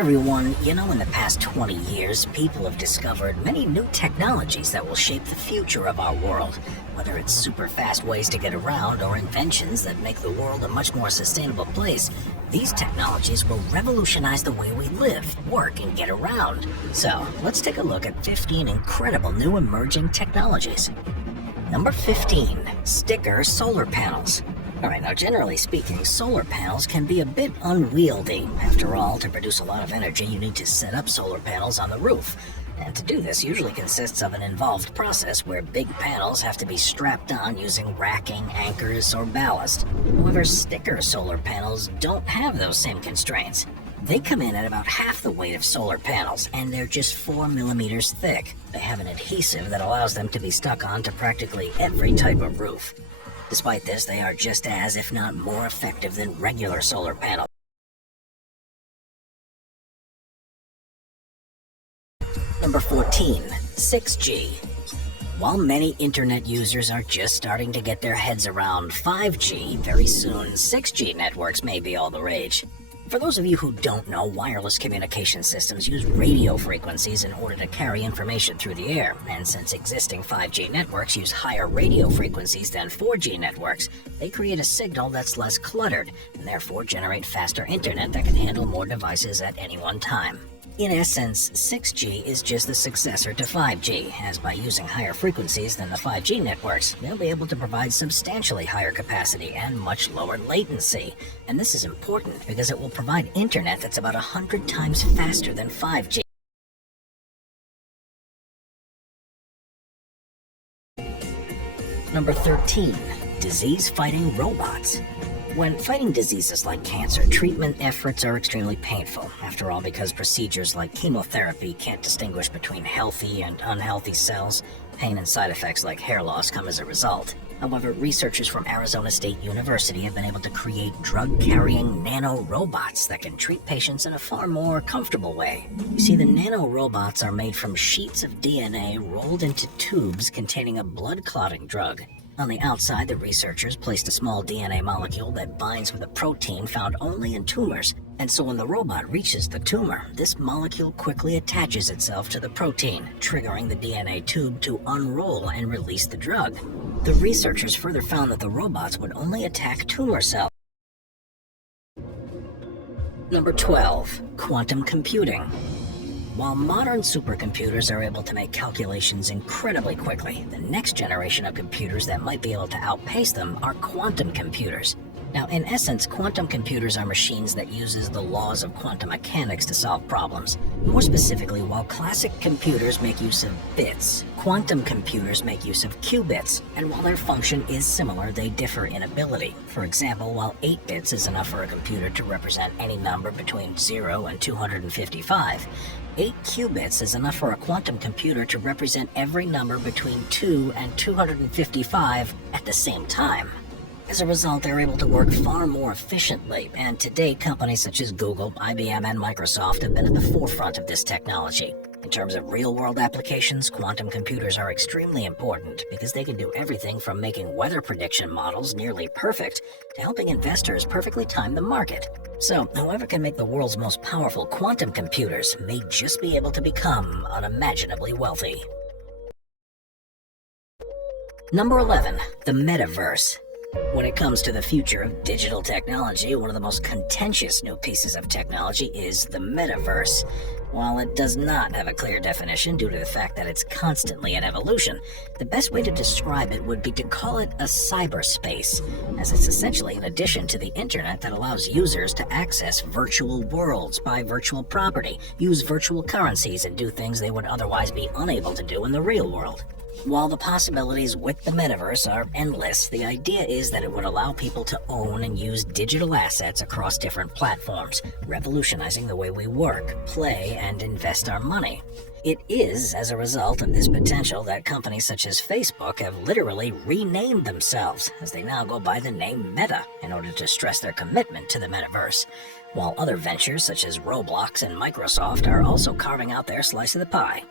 everyone, in the past 20 years, people have discovered many new technologies that will shape the future of our world. Whether it's super fast ways to get around or inventions that make the world a much more sustainable place, these technologies will revolutionize the way we live, work, and get around. So, let's take a look at 15 incredible new emerging technologies. Number 15, sticker solar panels. Alright, now generally speaking, solar panels can be a bit unwieldy. After all, to produce a lot of energy, you need to set up solar panels on the roof. And to do this usually consists of an involved process where big panels have to be strapped on using racking, anchors, or ballast. However, sticker solar panels don't have those same constraints. They come in at about half the weight of solar panels, and they're just 4 millimeters thick. They have an adhesive that allows them to be stuck onto practically every type of roof. Despite this, they are just as, if not more effective than regular solar panels. Number 14, 6G. While many internet users are just starting to get their heads around 5G, very soon 6G networks may be all the rage. For those of you who don't know, wireless communication systems use radio frequencies in order to carry information through the air, and since existing 5G networks use higher radio frequencies than 4G networks, they create a signal that's less cluttered, and therefore generate faster internet that can handle more devices at any one time. In essence, 6G is just the successor to 5G, as by using higher frequencies than the 5G networks, they'll be able to provide substantially higher capacity and much lower latency. And this is important because it will provide internet that's about 100 times faster than 5G. Number 13, disease-fighting robots. When fighting diseases like cancer, treatment efforts are extremely painful. After all, because procedures like chemotherapy can't distinguish between healthy and unhealthy cells, pain and side effects like hair loss come as a result. However, researchers from Arizona State University have been able to create drug-carrying nano-robots that can treat patients in a far more comfortable way. You see, the nano-robots are made from sheets of DNA rolled into tubes containing a blood-clotting drug. On the outside, the researchers placed a small DNA molecule that binds with a protein found only in tumors, and so when the robot reaches the tumor, this molecule quickly attaches itself to the protein, triggering the DNA tube to unroll and release the drug. The researchers further found that the robots would only attack tumor cells. Number 12, quantum computing. While modern supercomputers are able to make calculations incredibly quickly, the next generation of computers that might be able to outpace them are quantum computers. Now, in essence, quantum computers are machines that uses the laws of quantum mechanics to solve problems. More specifically, while classic computers make use of bits, quantum computers make use of qubits, and while their function is similar, they differ in ability. For example, while 8 bits is enough for a computer to represent any number between 0 and 255, 8 qubits is enough for a quantum computer to represent every number between 2 and 255 at the same time. As a result, they're able to work far more efficiently, and today companies such as Google, IBM, and Microsoft have been at the forefront of this technology. In terms of real-world applications, quantum computers are extremely important because they can do everything from making weather prediction models nearly perfect to helping investors perfectly time the market. So, whoever can make the world's most powerful quantum computers may just be able to become unimaginably wealthy. Number 11, the metaverse. When it comes to the future of digital technology, one of the most contentious new pieces of technology is the metaverse. While it does not have a clear definition due to the fact that it's constantly in evolution, the best way to describe it would be to call it a cyberspace, as it's essentially an addition to the internet that allows users to access virtual worlds, buy virtual property, use virtual currencies, and do things they would otherwise be unable to do in the real world. While the possibilities with the metaverse are endless, the idea is that it would allow people to own and use digital assets across different platforms, revolutionizing the way we work, play, and invest our money. It is as a result of this potential that companies such as Facebook have literally renamed themselves, as they now go by the name Meta in order to stress their commitment to the metaverse, while other ventures such as Roblox and Microsoft are also carving out their slice of the pie.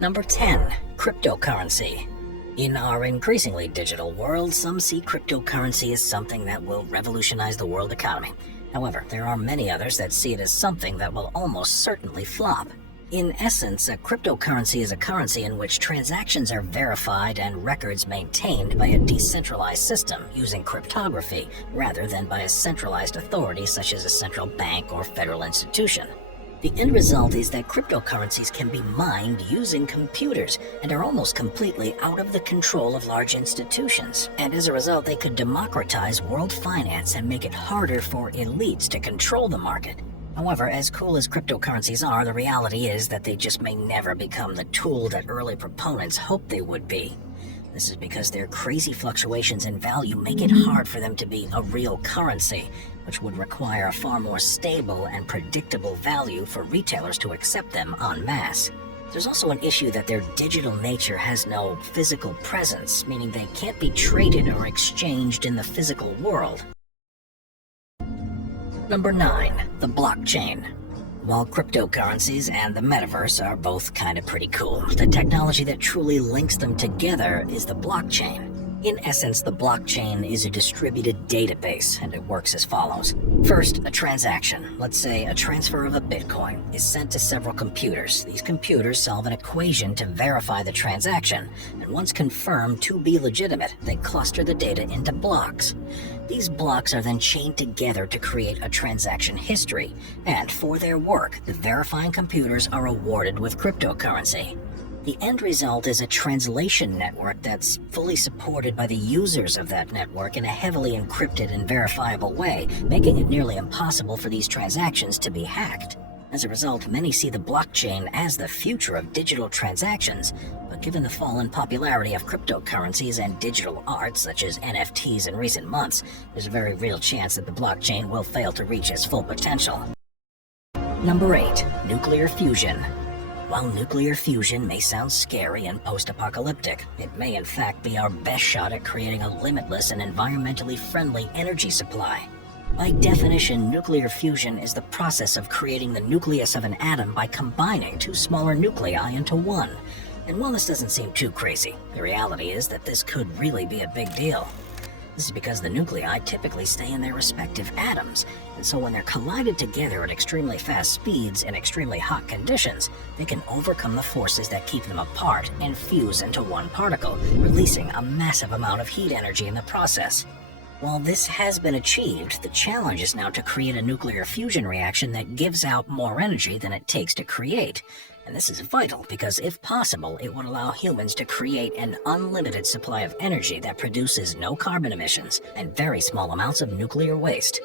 Number 10, cryptocurrency. In our increasingly digital world, some see cryptocurrency as something that will revolutionize the world economy. However, there are many others that see it as something that will almost certainly flop. In essence, a cryptocurrency is a currency in which transactions are verified and records maintained by a decentralized system using cryptography rather than by a centralized authority such as a central bank or federal institution. The end result is that cryptocurrencies can be mined using computers and are almost completely out of the control of large institutions. And as a result, they could democratize world finance and make it harder for elites to control the market. However, as cool as cryptocurrencies are, the reality is that they just may never become the tool that early proponents hoped they would be. This is because their crazy fluctuations in value make it hard for them to be a real currency, which would require a far more stable and predictable value for retailers to accept them en masse. There's also an issue that their digital nature has no physical presence, meaning they can't be traded or exchanged in the physical world. Number 9. The blockchain. While cryptocurrencies and the metaverse are both kind of pretty cool, the technology that truly links them together is the blockchain. In essence, the blockchain is a distributed database, and it works as follows. First, a transaction, let's say a transfer of a Bitcoin, is sent to several computers. These computers solve an equation to verify the transaction, and once confirmed to be legitimate, they cluster the data into blocks. These blocks are then chained together to create a transaction history, and for their work, the verifying computers are awarded with cryptocurrency. The end result is a translation network that's fully supported by the users of that network in a heavily encrypted and verifiable way, making it nearly impossible for these transactions to be hacked. As a result, many see the blockchain as the future of digital transactions, but given the fall in popularity of cryptocurrencies and digital art, such as NFTs in recent months, there's a very real chance that the blockchain will fail to reach its full potential. Number 8. Nuclear fusion. While nuclear fusion may sound scary and post-apocalyptic, it may in fact be our best shot at creating a limitless and environmentally friendly energy supply. By definition, nuclear fusion is the process of creating the nucleus of an atom by combining two smaller nuclei into one. And while this doesn't seem too crazy, the reality is that this could really be a big deal. This is because the nuclei typically stay in their respective atoms, and so when they're collided together at extremely fast speeds in extremely hot conditions, they can overcome the forces that keep them apart and fuse into one particle, releasing a massive amount of heat energy in the process. While this has been achieved, the challenge is now to create a nuclear fusion reaction that gives out more energy than it takes to create. And this is vital because, if possible, it would allow humans to create an unlimited supply of energy that produces no carbon emissions and very small amounts of nuclear waste.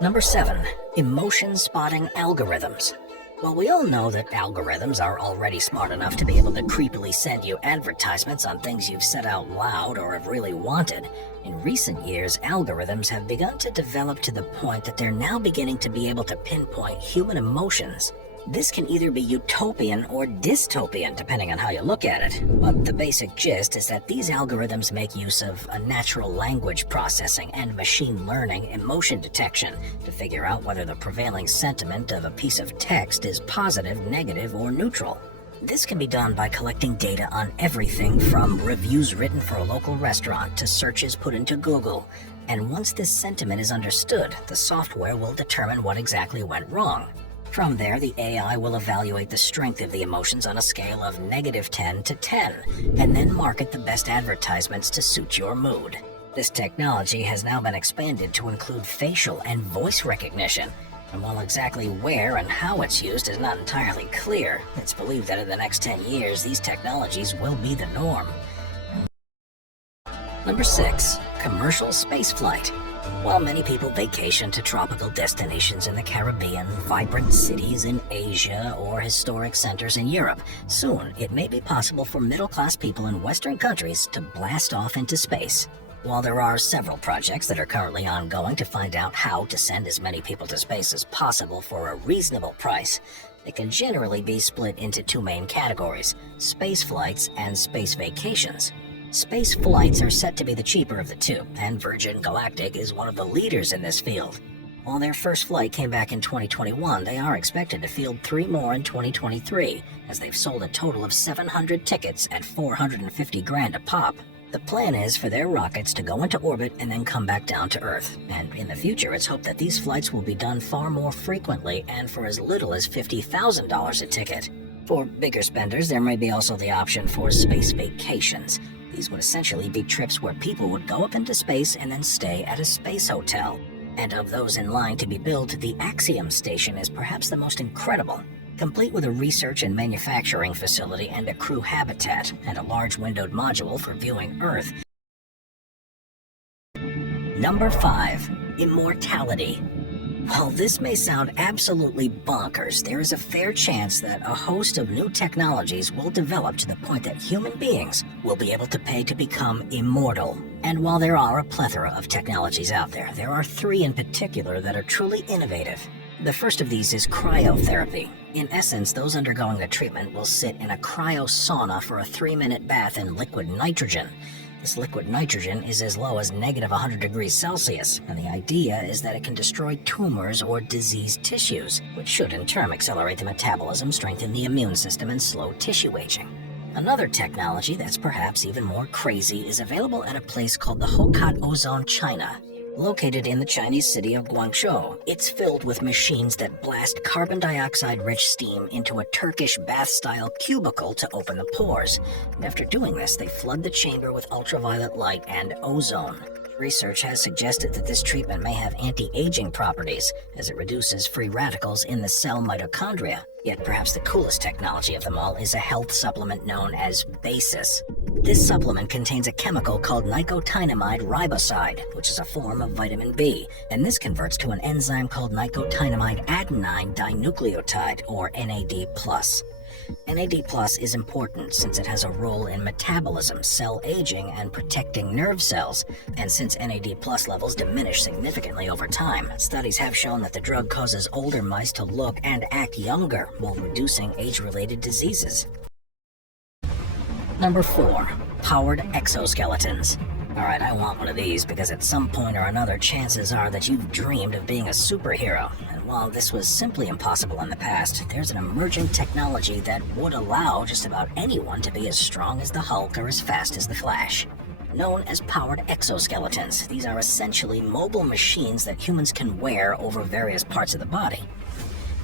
Number 7. Emotion spotting algorithms. While we all know that algorithms are already smart enough to be able to creepily send you advertisements on things you've said out loud or have really wanted, in recent years, algorithms have begun to develop to the point that they're now beginning to be able to pinpoint human emotions. This can either be utopian or dystopian, depending on how you look at it. But the basic gist is that these algorithms make use of a natural language processing and machine learning emotion detection to figure out whether the prevailing sentiment of a piece of text is positive, negative, or neutral. This can be done by collecting data on everything from reviews written for a local restaurant to searches put into Google. And once this sentiment is understood, the software will determine what exactly went wrong. From there, the AI will evaluate the strength of the emotions on a scale of -10 to 10, and then market the best advertisements to suit your mood. This technology has now been expanded to include facial and voice recognition, and while exactly where and how it's used is not entirely clear, it's believed that in the next 10 years, these technologies will be the norm. Number 6. Commercial spaceflight. While many people vacation to tropical destinations in the Caribbean, vibrant cities in Asia, or historic centers in Europe, soon it may be possible for middle-class people in Western countries to blast off into space. While there are several projects that are currently ongoing to find out how to send as many people to space as possible for a reasonable price, it can generally be split into two main categories: space flights and space vacations. Space flights are set to be the cheaper of the two, and Virgin Galactic is one of the leaders in this field. While their first flight came back in 2021, they are expected to field 3 more in 2023, as they've sold a total of 700 tickets at $450 grand a pop. The plan is for their rockets to go into orbit and then come back down to Earth, and in the future it's hoped that these flights will be done far more frequently and for as little as $50,000 a ticket. For bigger spenders, there may be also the option for space vacations. These would essentially be trips where people would go up into space and then stay at a space hotel. And of those in line to be built, the Axiom station is perhaps the most incredible. Complete with a research and manufacturing facility and a crew habitat, and a large windowed module for viewing Earth. Number 5. Immortality. While this may sound absolutely bonkers, there is a fair chance that a host of new technologies will develop to the point that human beings will be able to pay to become immortal. And while there are a plethora of technologies out there, there are 3 in particular that are truly innovative. The first of these is cryotherapy. In essence, those undergoing the treatment will sit in a cryosauna for a 3-minute bath in liquid nitrogen. This liquid nitrogen is as low as negative 100 degrees Celsius, and the idea is that it can destroy tumors or diseased tissues, which should in turn accelerate the metabolism, strengthen the immune system, and slow tissue aging. Another technology that's perhaps even more crazy is available at a place called the Hokat Ozone, China. Located in the Chinese city of Guangzhou, it's filled with machines that blast carbon dioxide-rich steam into a Turkish bath-style cubicle to open the pores. And after doing this, they flood the chamber with ultraviolet light and ozone. Research has suggested that this treatment may have anti-aging properties, as it reduces free radicals in the cell mitochondria. Yet perhaps the coolest technology of them all is a health supplement known as Basis. This supplement contains a chemical called nicotinamide riboside, which is a form of vitamin B, and this converts to an enzyme called nicotinamide adenine dinucleotide, or NAD+. NAD+ is important since it has a role in metabolism, cell aging, and protecting nerve cells. And since NAD+ levels diminish significantly over time, studies have shown that the drug causes older mice to look and act younger while reducing age-related diseases. Number 4. Powered exoskeletons. Alright, I want one of these because at some point or another, chances are that you've dreamed of being a superhero. And while this was simply impossible in the past, there's an emerging technology that would allow just about anyone to be as strong as the Hulk or as fast as the Flash. Known as powered exoskeletons, these are essentially mobile machines that humans can wear over various parts of the body.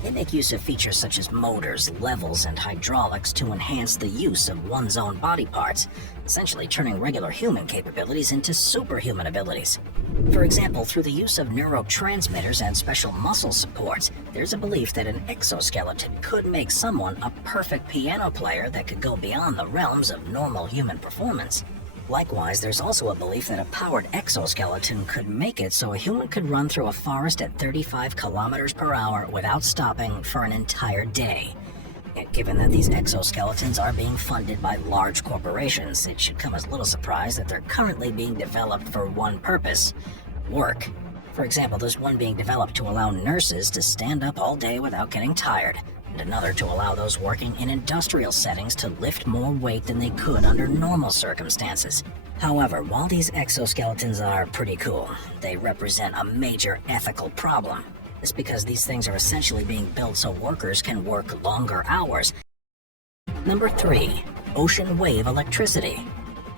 They make use of features such as motors, levels, and hydraulics to enhance the use of one's own body parts, essentially turning regular human capabilities into superhuman abilities. For example, through the use of neurotransmitters and special muscle supports, there's a belief that an exoskeleton could make someone a perfect piano player that could go beyond the realms of normal human performance. Likewise, there's also a belief that a powered exoskeleton could make it so a human could run through a forest at 35 kilometers per hour without stopping for an entire day. Yet given that these exoskeletons are being funded by large corporations, it should come as little surprise that they're currently being developed for one purpose: work. For example, there's one being developed to allow nurses to stand up all day without getting tired, and another to allow those working in industrial settings to lift more weight than they could under normal circumstances. However, while these exoskeletons are pretty cool, they represent a major ethical problem. It's because these things are essentially being built so workers can work longer hours. Number 3. Ocean wave electricity.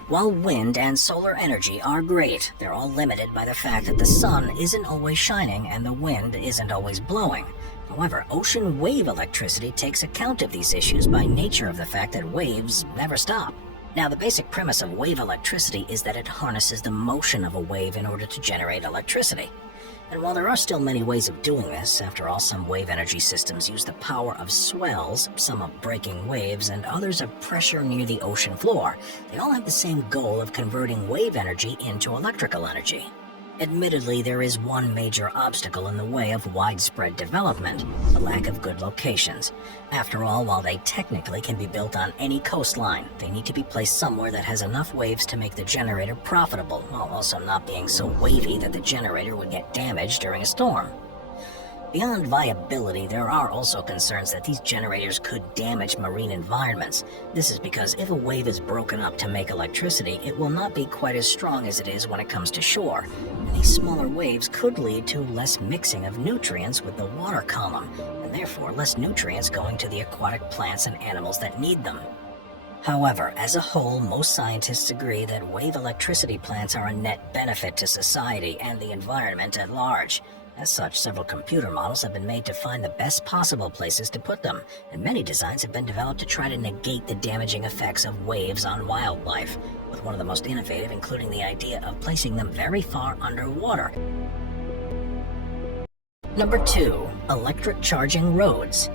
While wind and solar energy are great, they're all limited by the fact that the sun isn't always shining and the wind isn't always blowing. However, ocean wave electricity takes account of these issues by nature of the fact that waves never stop. Now, the basic premise of wave electricity is that it harnesses the motion of a wave in order to generate electricity. And while there are still many ways of doing this, after all, some wave energy systems use the power of swells, some of breaking waves, and others of pressure near the ocean floor, they all have the same goal of converting wave energy into electrical energy. Admittedly, there is one major obstacle in the way of widespread development: the lack of good locations. After all, while they technically can be built on any coastline, they need to be placed somewhere that has enough waves to make the generator profitable, while also not being so wavy that the generator would get damaged during a storm. Beyond viability, there are also concerns that these generators could damage marine environments. This is because if a wave is broken up to make electricity, it will not be quite as strong as it is when it comes to shore. And these smaller waves could lead to less mixing of nutrients with the water column, and therefore less nutrients going to the aquatic plants and animals that need them. However, as a whole, most scientists agree that wave electricity plants are a net benefit to society and the environment at large. As such, several computer models have been made to find the best possible places to put them, and many designs have been developed to try to negate the damaging effects of waves on wildlife, with one of the most innovative including the idea of placing them very far underwater. Number 2. Electric charging roads.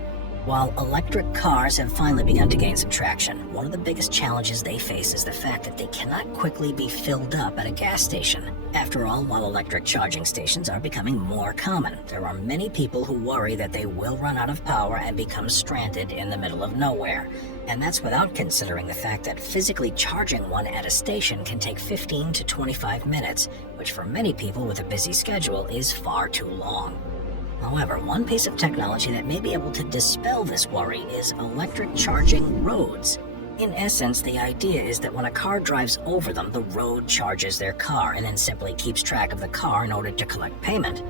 While electric cars have finally begun to gain some traction, one of the biggest challenges they face is the fact that they cannot quickly be filled up at a gas station. After all, while electric charging stations are becoming more common, there are many people who worry that they will run out of power and become stranded in the middle of nowhere. And that's without considering the fact that physically charging one at a station can take 15 to 25 minutes, which for many people with a busy schedule is far too long. However, one piece of technology that may be able to dispel this worry is electric charging roads. In essence, the idea is that when a car drives over them, the road charges their car and then simply keeps track of the car in order to collect payment.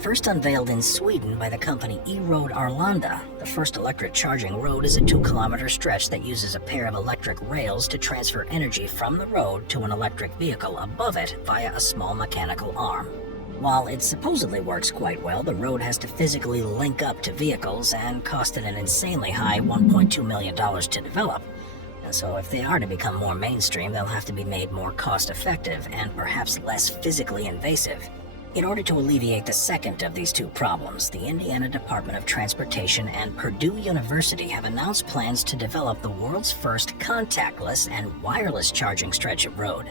First unveiled in Sweden by the company E-Road Arlanda, the first electric charging road is a 2-kilometer stretch that uses a pair of electric rails to transfer energy from the road to an electric vehicle above it via a small mechanical arm. While it supposedly works quite well, the road has to physically link up to vehicles and costed an insanely high $1.2 million to develop. And so if they are to become more mainstream, they'll have to be made more cost-effective and perhaps less physically invasive. In order to alleviate the second of these two problems, the Indiana Department of Transportation and Purdue University have announced plans to develop the world's first contactless and wireless charging stretch of road.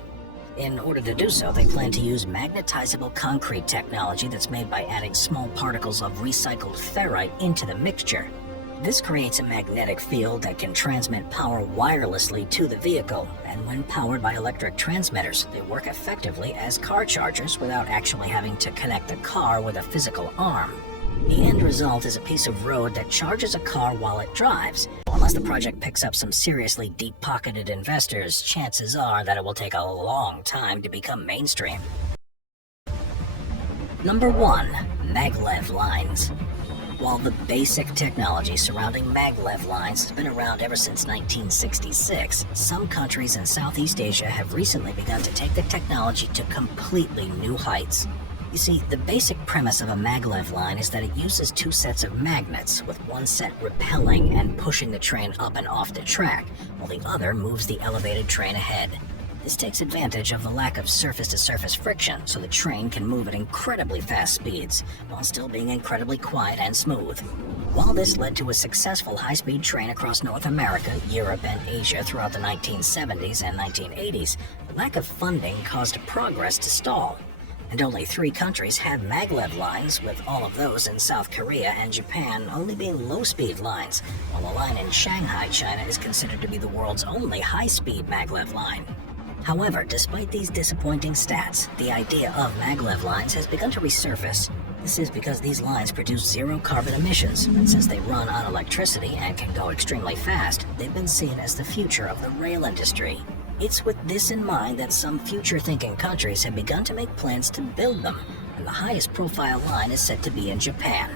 In order to do so, they plan to use magnetizable concrete technology that's made by adding small particles of recycled ferrite into the mixture. This creates a magnetic field that can transmit power wirelessly to the vehicle, and when powered by electric transmitters, they work effectively as car chargers without actually having to connect the car with a physical arm. The end result is a piece of road that charges a car while it drives. Unless the project picks up some seriously deep-pocketed investors, chances are that it will take a long time to become mainstream. Number 1. Maglev lines. While the basic technology surrounding maglev lines has been around ever since 1966, some countries in Southeast Asia have recently begun to take the technology to completely new heights. You see, the basic premise of a maglev line is that it uses 2 sets of magnets, with one set repelling and pushing the train up and off the track, while the other moves the elevated train ahead. This takes advantage of the lack of surface-to-surface friction, so the train can move at incredibly fast speeds, while still being incredibly quiet and smooth. While this led to a successful high-speed train across North America, Europe, and Asia throughout the 1970s and 1980s, the lack of funding caused progress to stall. And only 3 countries have maglev lines, with all of those in South Korea and Japan only being low-speed lines, while a line in Shanghai, China is considered to be the world's only high-speed maglev line. However, despite these disappointing stats, the idea of maglev lines has begun to resurface. This is because these lines produce 0 carbon emissions, and since they run on electricity and can go extremely fast, they've been seen as the future of the rail industry. It's with this in mind that some future-thinking countries have begun to make plans to build them, and the highest profile line is set to be in Japan.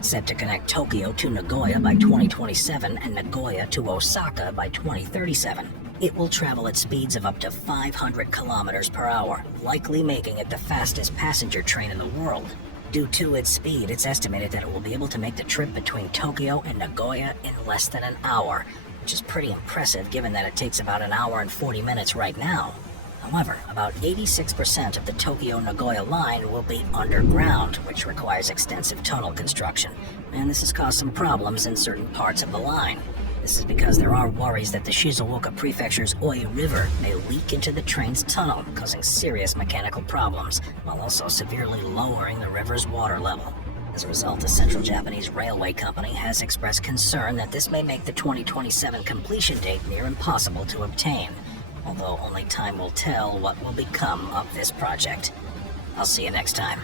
Set to connect Tokyo to Nagoya by 2027 and Nagoya to Osaka by 2037. It will travel at speeds of up to 500 kilometers per hour, likely making it the fastest passenger train in the world. Due to its speed, it's estimated that it will be able to make the trip between Tokyo and Nagoya in less than an hour, which is pretty impressive given that it takes about an hour and 40 minutes right now. However, about 86% of the Tokyo-Nagoya line will be underground, which requires extensive tunnel construction, and this has caused some problems in certain parts of the line. This is because there are worries that the Shizuoka Prefecture's Oi River may leak into the train's tunnel, causing serious mechanical problems, while also severely lowering the river's water level. As a result, the Central Japanese Railway Company has expressed concern that this may make the 2027 completion date near impossible to obtain, although only time will tell what will become of this project. I'll see you next time.